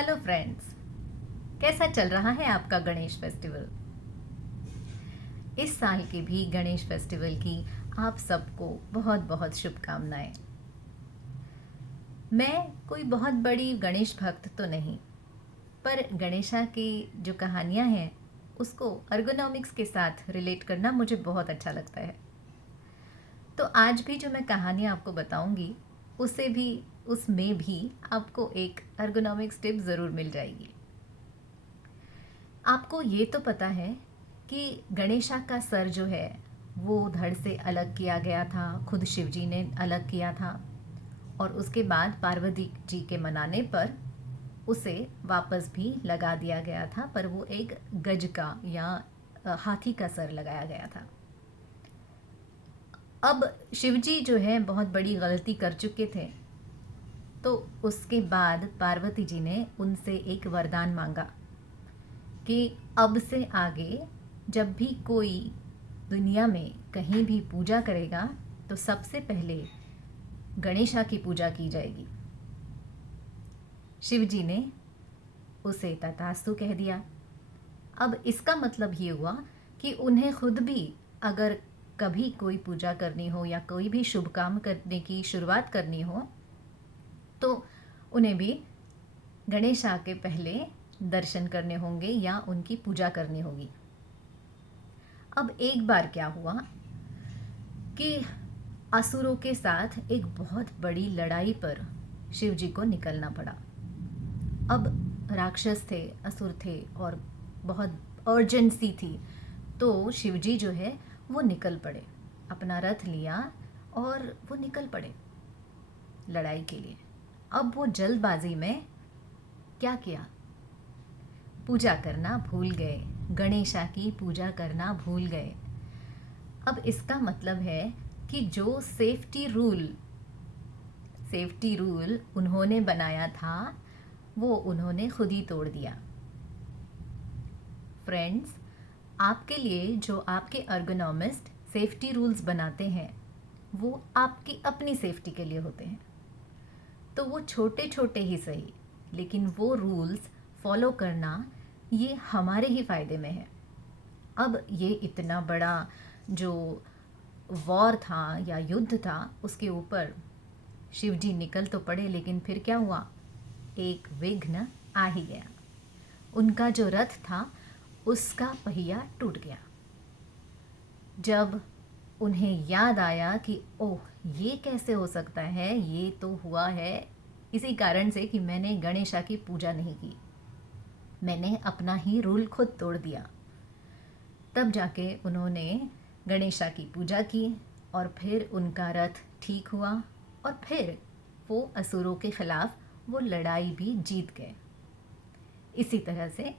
Hello friends, कैसा चल रहा है आपका गणेश फेस्टिवल? इस साल के भी गणेश फेस्टिवल की आप सबको बहुत बहुत शुभकामनाएं। मैं कोई बहुत बड़ी गणेश भक्त तो नहीं, पर गणेशा की जो कहानियां हैं उसको अर्गोनॉमिक्स के साथ रिलेट करना मुझे बहुत अच्छा लगता है। तो आज भी जो मैं कहानियां आपको बताऊंगी उसमें भी आपको एक अर्गोनॉमिक्स टिप ज़रूर मिल जाएगी। आपको ये तो पता है कि गणेशा का सर जो है वो धड़ से अलग किया गया था, खुद शिवजी ने अलग किया था और उसके बाद पार्वती जी के मनाने पर उसे वापस भी लगा दिया गया था, पर वो एक गज का या हाथी का सर लगाया गया था। अब शिवजी जो है बहुत बड़ी गलती कर चुके थे, तो उसके बाद पार्वती जी ने उनसे एक वरदान मांगा कि अब से आगे जब भी कोई दुनिया में कहीं भी पूजा करेगा तो सबसे पहले गणेशा की पूजा की जाएगी। शिव जी ने उसे तथास्तु कह दिया। अब इसका मतलब ये हुआ कि उन्हें खुद भी अगर कभी कोई पूजा करनी हो या कोई भी शुभ काम करने की शुरुआत करनी हो तो उन्हें भी गणेशा के पहले दर्शन करने होंगे या उनकी पूजा करनी होगी। अब एक बार क्या हुआ कि असुरों के साथ एक बहुत बड़ी लड़ाई पर शिवजी को निकलना पड़ा। अब राक्षस थे, असुर थे और बहुत अर्जेंसी थी, तो शिवजी जो है वो निकल पड़े, अपना रथ लिया और वो निकल पड़े लड़ाई के लिए। अब वो जल्दबाजी में क्या किया, पूजा करना भूल गए, गणेशा की पूजा करना भूल गए। अब इसका मतलब है कि जो सेफ्टी रूल उन्होंने बनाया था वो उन्होंने खुद ही तोड़ दिया। फ्रेंड्स, आपके लिए जो आपके अर्गोनॉमिस्ट सेफ्टी रूल्स बनाते हैं वो आपकी अपनी सेफ्टी के लिए होते हैं, तो वो छोटे छोटे ही सही, लेकिन वो रूल्स फॉलो करना ये हमारे ही फ़ायदे में है। अब ये इतना बड़ा जो वॉर था या युद्ध था उसके ऊपर शिवजी निकल तो पड़े, लेकिन फिर क्या हुआ, एक विघ्न आ ही गया। उनका जो रथ था उसका पहिया टूट गया। जब उन्हें याद आया कि ओह, ये कैसे हो सकता है, ये तो हुआ है इसी कारण से कि मैंने गणेशा की पूजा नहीं की, मैंने अपना ही रूल खुद तोड़ दिया। तब जाके उन्होंने गणेशा की पूजा की और फिर उनका रथ ठीक हुआ और फिर वो असुरों के खिलाफ वो लड़ाई भी जीत गए। इसी तरह से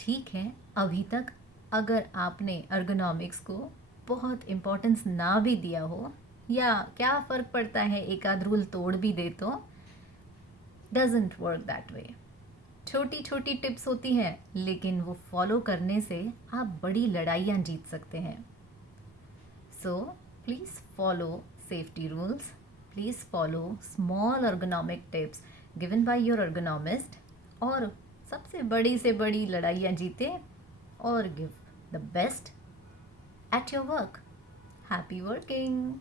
ठीक है, अभी तक अगर आपने अर्गोनॉमिक्स को बहुत इम्पोर्टेंस ना भी दिया हो, या क्या फ़र्क पड़ता है एक आध रूल तोड़ भी दे तो, डजंट वर्क दैट वे। छोटी छोटी टिप्स होती हैं, लेकिन वो फॉलो करने से आप बड़ी लड़ाइयाँ जीत सकते हैं। So please follow safety rules, please follow small ergonomic tips given by your ergonomist, और सबसे बड़ी से बड़ी लड़ाइयाँ जीते और give the best at your work. Happy working.